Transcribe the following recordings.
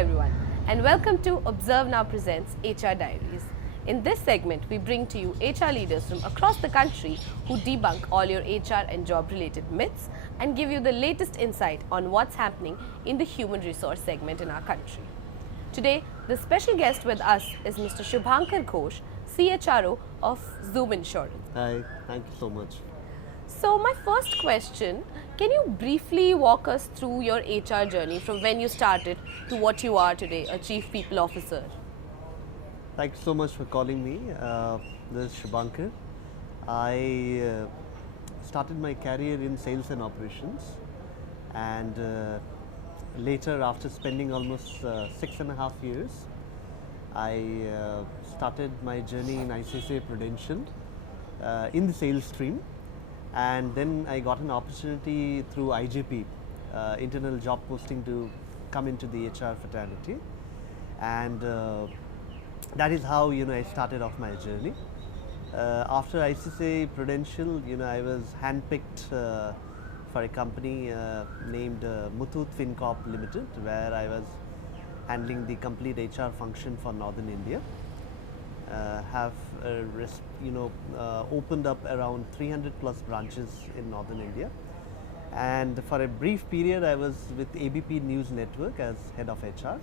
everyone, and welcome to ObserveNow presents HR Diaries. In this segment, we bring to you HR leaders from across the country who debunk all your HR and job-related myths and give you the latest insight on what's happening in the human resource segment in our country. Today, the special guest with us is Mr. Subhankar Ghose, CHRO of Zoom Insurance. Hi, thank you so much. So my first question, can you briefly walk us through your HR journey from when you started to what you are today, a Chief People Officer? Thank you so much for calling me. This is Subhankar. I started my career in sales and operations, and later, after spending almost 6.5 years, I started my journey in ICICI Prudential in the sales stream. And then I got an opportunity through IJP, internal job posting, to come into the HR fraternity, and that is how I started off my journey. After ICICI Prudential, I was handpicked for a company named Muthoot Fincorp Limited, where I was handling the complete HR function for Northern India. Have opened up around 300 plus branches in Northern India, and for a brief period I was with ABP News Network as head of HR,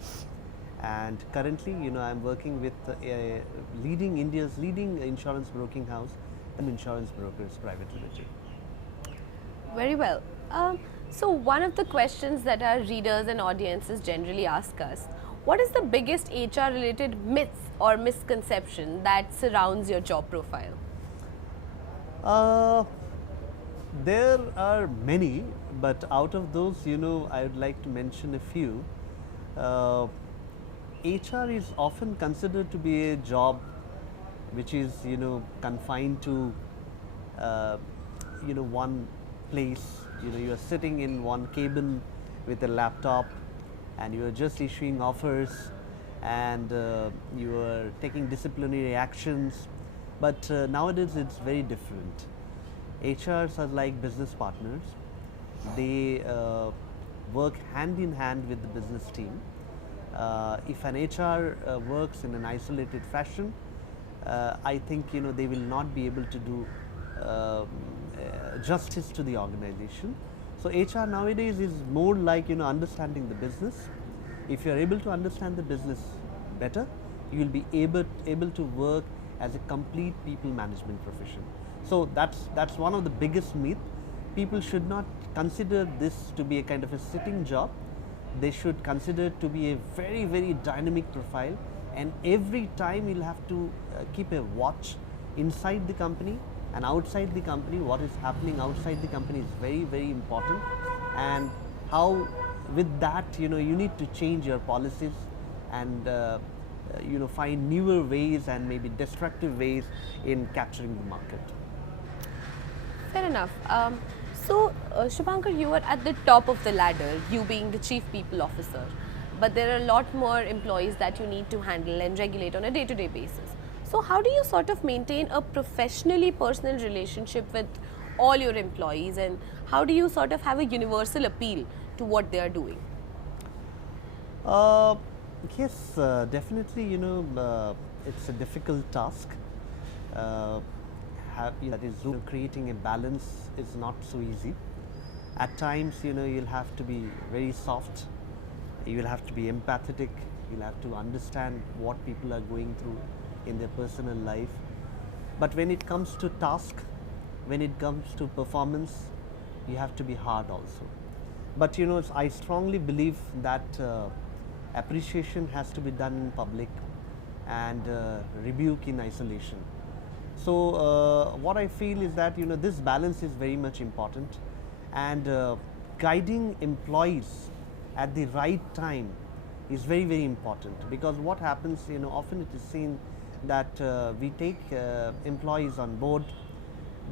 and currently I'm working with India's leading insurance broking house, Insurance Brokers Private Limited. Very well. So one of the questions that our readers and audiences generally ask us, what is the biggest HR related myths or misconception that surrounds your job profile? There are many, but out of those, I would like to mention a few. HR is often considered to be a job which is, confined to, one place. You are sitting in one cabin with a laptop, and you are just issuing offers, and you are taking disciplinary actions. But nowadays it's very different. HRs are like business partners. They work hand in hand with the business team. If an HR works in an isolated fashion, I think they will not be able to do justice to the organization. So HR nowadays is more like understanding the business. If you are able to understand the business better, you will be able to work as a complete people management profession. So that's one of the biggest myth. People should not consider this to be a kind of a sitting job. They should consider it to be a very, very dynamic profile, and every time you'll have to keep a watch inside the company and outside the company. What is happening outside the company is very, very important, and how with that you need to change your policies and find newer ways and maybe destructive ways in capturing the market. Fair enough. So Subhankar, you are at the top of the ladder, you being the Chief People Officer, but there are a lot more employees that you need to handle and regulate on a day-to-day basis. So how do you sort of maintain a professionally personal relationship with all your employees, and how do you sort of have a universal appeal to what they are doing? Yes, definitely. It's a difficult task. That is, creating a balance is not so easy. At times, you'll have to be very soft. You will have to be empathetic. You'll have to understand what people are going through in their personal life. But when it comes to task, when it comes to performance, you have to be hard also. But I strongly believe that appreciation has to be done in public, and rebuke in isolation. So what I feel is that this balance is very much important, and guiding employees at the right time is very, very important, because what happens, often it is seen that we take employees on board,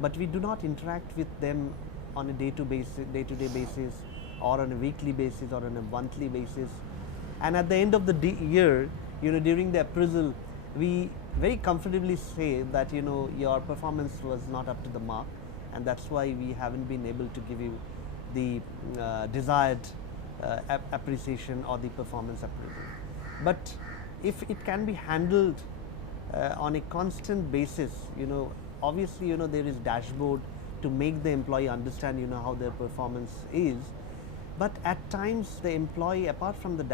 but we do not interact with them on a day-to-day basis, or on a weekly basis, or on a monthly basis. And at the end of the year, during the appraisal, we very comfortably say that your performance was not up to the mark, and that's why we haven't been able to give you the desired appreciation or the performance appraisal. But if it can be handled on a constant basis, obviously, there is dashboard to make the employee understand, how their performance is. But at times the employee, apart from the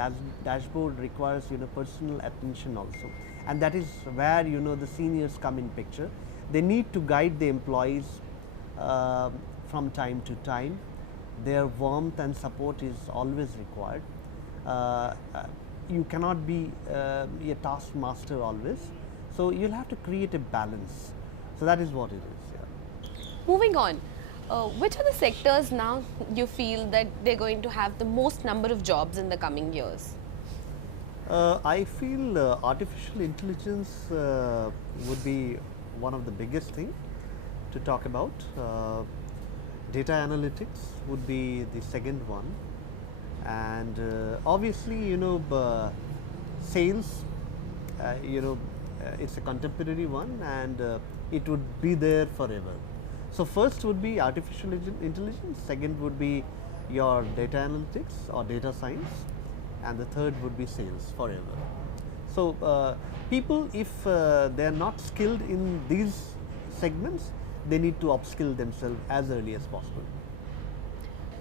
dashboard, requires, personal attention also. And that is where, the seniors come in picture. They need to guide the employees from time to time. Their warmth and support is always required. You cannot be a taskmaster always. So you'll have to create a balance. So that is what it is. Yeah. Moving on, which are the sectors now you feel that they're going to have the most number of jobs in the coming years? I feel artificial intelligence would be one of the biggest thing to talk about. Data analytics would be the second one, and obviously, sales, it's a contemporary one, and it would be there forever. So first would be artificial intelligence, second would be your data analytics or data science, and the third would be sales forever. So people, if they are not skilled in these segments, they need to upskill themselves as early as possible.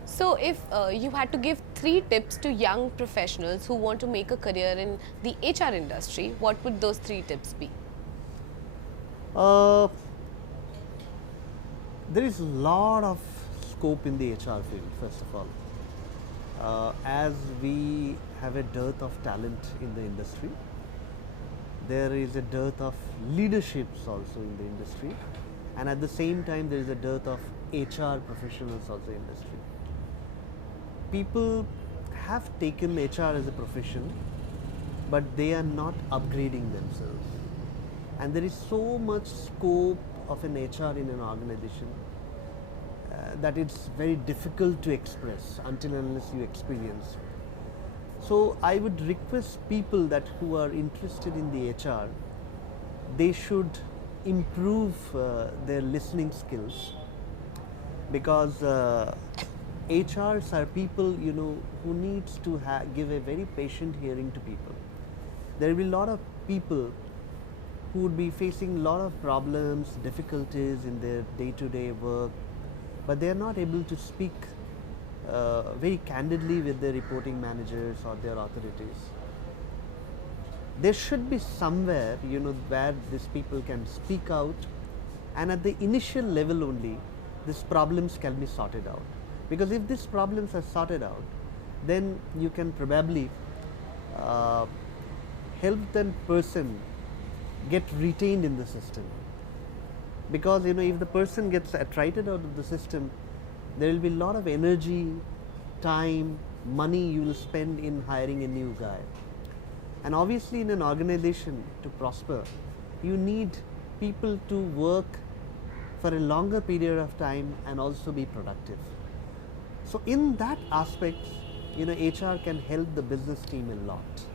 So if you had to give 3 tips to young professionals who want to make a career in the HR industry, what would those 3 tips be? There is a lot of scope in the HR field, first of all. As we have a dearth of talent in the industry, there is a dearth of leaderships also in the industry, and at the same time there is a dearth of HR professionals also in the industry. People have taken HR as a profession, but they are not upgrading themselves. And there is so much scope of an HR in an organization that it's very difficult to express until unless you experience. So I would request people that who are interested in the HR, they should improve their listening skills, because HRs are people, who needs to give a very patient hearing to people. There will be a lot of people who would be facing a lot of problems, difficulties in their day-to-day work, but they are not able to speak very candidly with their reporting managers or their authorities. There should be somewhere, where these people can speak out, and at the initial level only, these problems can be sorted out. Because if these problems are sorted out, then you can probably help that person get retained in the system. Because if the person gets attrited out of the system, there will be a lot of energy, time, money you will spend in hiring a new guy. And obviously in an organization to prosper, you need people to work for a longer period of time and also be productive. So in that aspect, HR can help the business team a lot.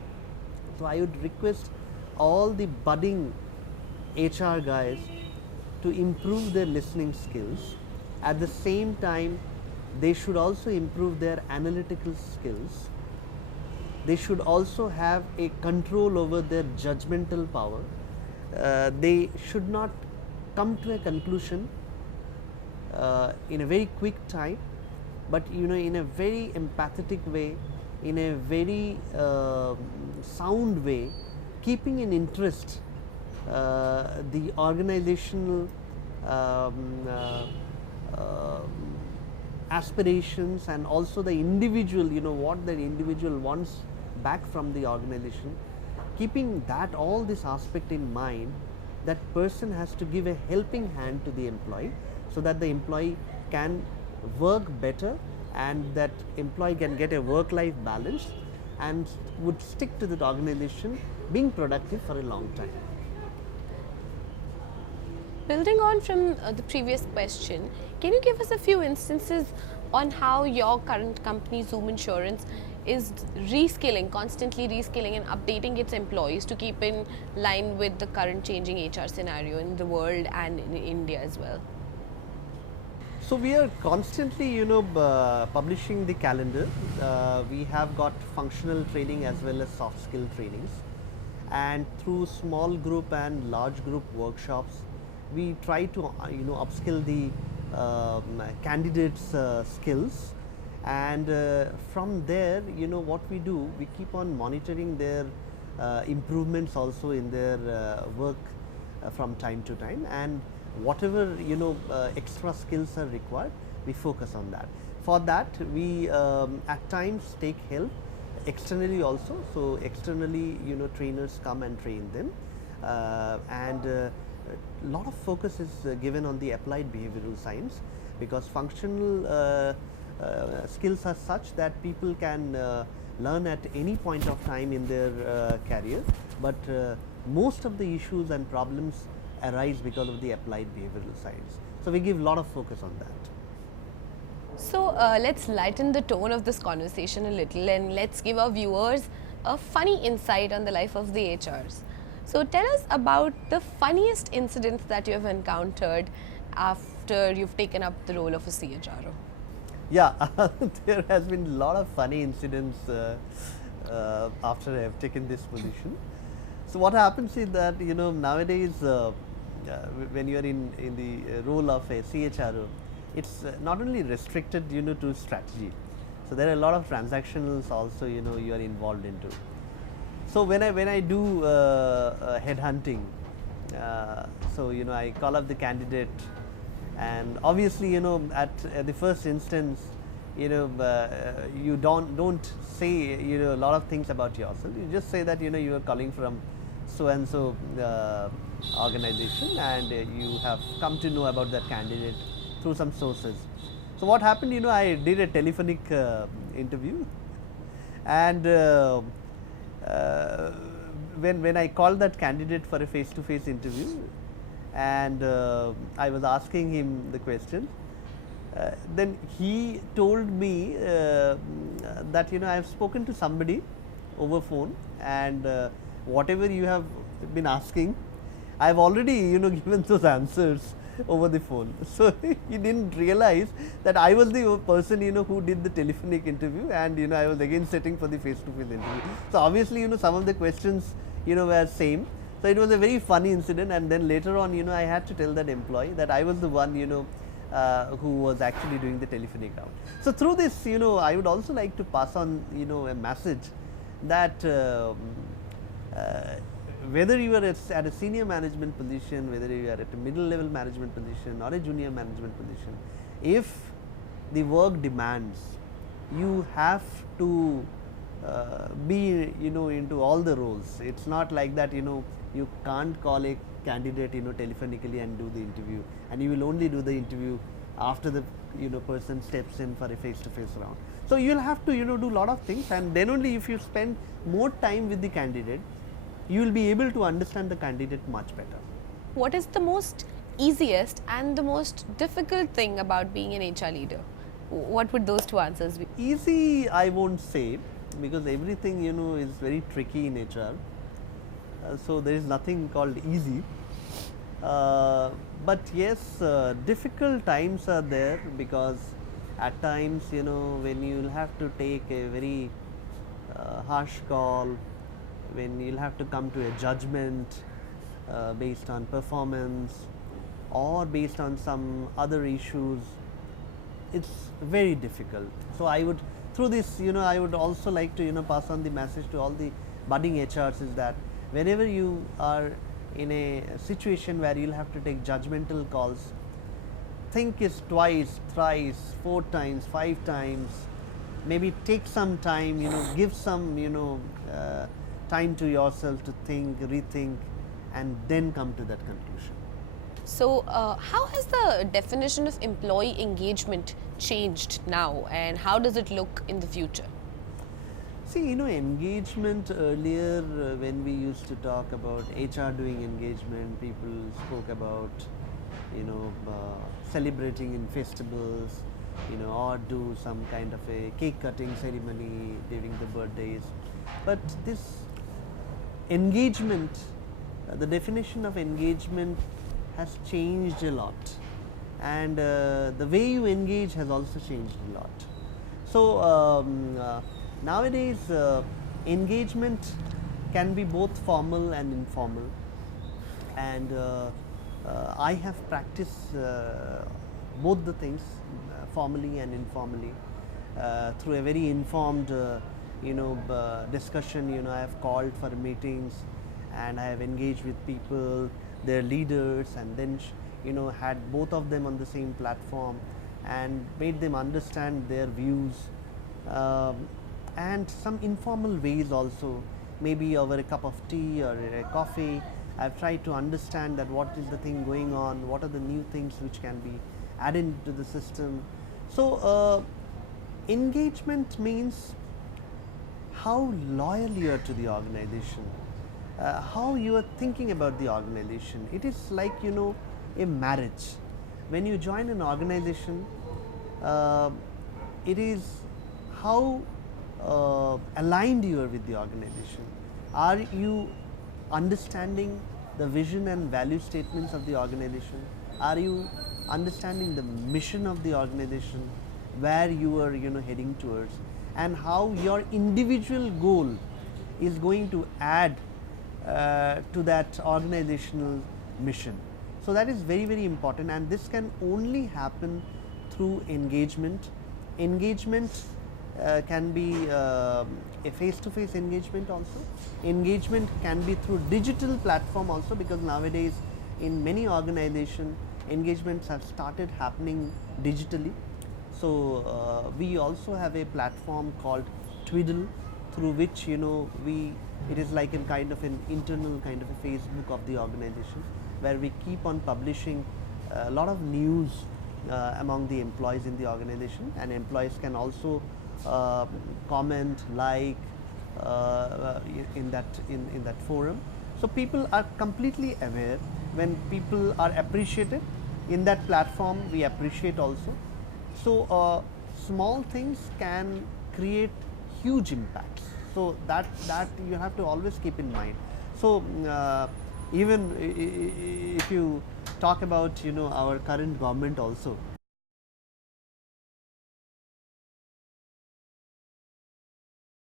So I would request all the budding HR guys to improve their listening skills. At the same time, they should also improve their analytical skills. They should also have a control over their judgmental power. They should not come to a conclusion in a very quick time, but in a very empathetic way, in a very sound way, keeping in interest the organizational aspirations, and also the individual, what the individual wants back from the organization. Keeping that all this aspect in mind, that person has to give a helping hand to the employee, so that the employee can work better, and that employee can get a work-life balance and would stick to the organization being productive for a long time. Building on from the previous question, can you give us a few instances on how your current company, Zoom Insurance, is constantly rescaling and updating its employees to keep in line with the current changing HR scenario in the world and in India as well? So we are constantly, publishing the calendar. We have got functional training as well as soft skill trainings, and through small group and large group workshops, we try to upskill the candidates' skills, and from there, what we do, we keep on monitoring their improvements also in their work from time to time, and whatever extra skills are required, we focus on that. For that, we at times take help externally also. So externally, trainers come and train them, and a lot of focus is given on the applied behavioral science, because functional skills are such that people can learn at any point of time in their career, but most of the issues and problems arise because of the applied behavioral science. So we give a lot of focus on that. So let's lighten the tone of this conversation a little, and let's give our viewers a funny insight on the life of the HRs. So tell us about the funniest incidents that you have encountered after you've taken up the role of a CHRO. Yeah, there has been a lot of funny incidents after I have taken this position. So what happens is that nowadays when you are in the role of a CHRO, it's not only restricted to strategy. So there are a lot of transactionals also you are involved into. So when I do headhunting, so I call up the candidate, and obviously at the first instance you don't say a lot of things about yourself. You just say that you are calling from so and so organization, and you have come to know about that candidate through some sources. So what happened, I did a telephonic interview, and when I called that candidate for a face-to-face interview, and I was asking him the question, then he told me that I have spoken to somebody over phone, and whatever you have been asking, I have already given those answers over the phone. So he didn't realize that I was the person who did the telephonic interview, and I was again sitting for the face-to-face interview. So obviously some of the questions were same. So it was a very funny incident, and then later on I had to tell that employee that I was the one who was actually doing the telephonic round. So through this I would also like to pass on a message that whether you are at a senior management position, whether you are at a middle level management position or a junior management position, if the work demands, you have to be into all the roles. It's not like that you can't call a candidate telephonically and do the interview, and you will only do the interview after the person steps in for a face-to-face round. So you will have to do a lot of things, and then only if you spend more time with the candidate, you will be able to understand the candidate much better. What is the most easiest and the most difficult thing about being an HR leader? What would those two answers be? Easy, I won't say, because everything is very tricky in HR. So there is nothing called easy. But yes, difficult times are there, because at times when you will have to take a very harsh call, when you'll have to come to a judgment based on performance or based on some other issues, it's very difficult. So I would, through this, I would also like to pass on the message to all the budding HRs, is that whenever you are in a situation where you'll have to take judgmental calls, think is twice, thrice, 4 times, 5 times. Maybe take some time, give some time to yourself to think, rethink, and then come to that conclusion. So how has the definition of employee engagement changed now, and how does it look in the future? See, engagement earlier, when we used to talk about HR doing engagement, people spoke about celebrating in festivals, or do some kind of a cake cutting ceremony during the birthdays. But this engagement, the definition of engagement has changed a lot. and the way you engage has also changed a lot. So nowadays engagement can be both formal and informal, and I have practiced both the things, formally and informally, through a very informed discussion. I have called for meetings and I have engaged with people, their leaders, and then had both of them on the same platform and made them understand their views, and some informal ways also, maybe over a cup of tea or a coffee. I've tried to understand that what is the thing going on, what are the new things which can be added to the system. So engagement means how loyal you are to the organization, how you are thinking about the organization. It is like a marriage. When you join an organization, it is how aligned you are with the organization. Are you understanding the vision and value statements of the organization? Are you understanding the mission of the organization, where you are heading towards, and how your individual goal is going to add to that organizational mission? So that is very, very important, and this can only happen through engagement. Engagement can be a face-to-face engagement also. Engagement can be through digital platform also, because nowadays in many organizations engagements have started happening digitally. So we also have a platform called Twiddle, through which it is like a kind of an internal kind of a Facebook of the organization, where we keep on publishing a lot of news among the employees in the organization, and employees can also comment, like in that forum. So people are completely aware. When people are appreciated in that platform, we appreciate also. So small things can create huge impacts. So that you have to always keep in mind. So even if you talk about our current government also,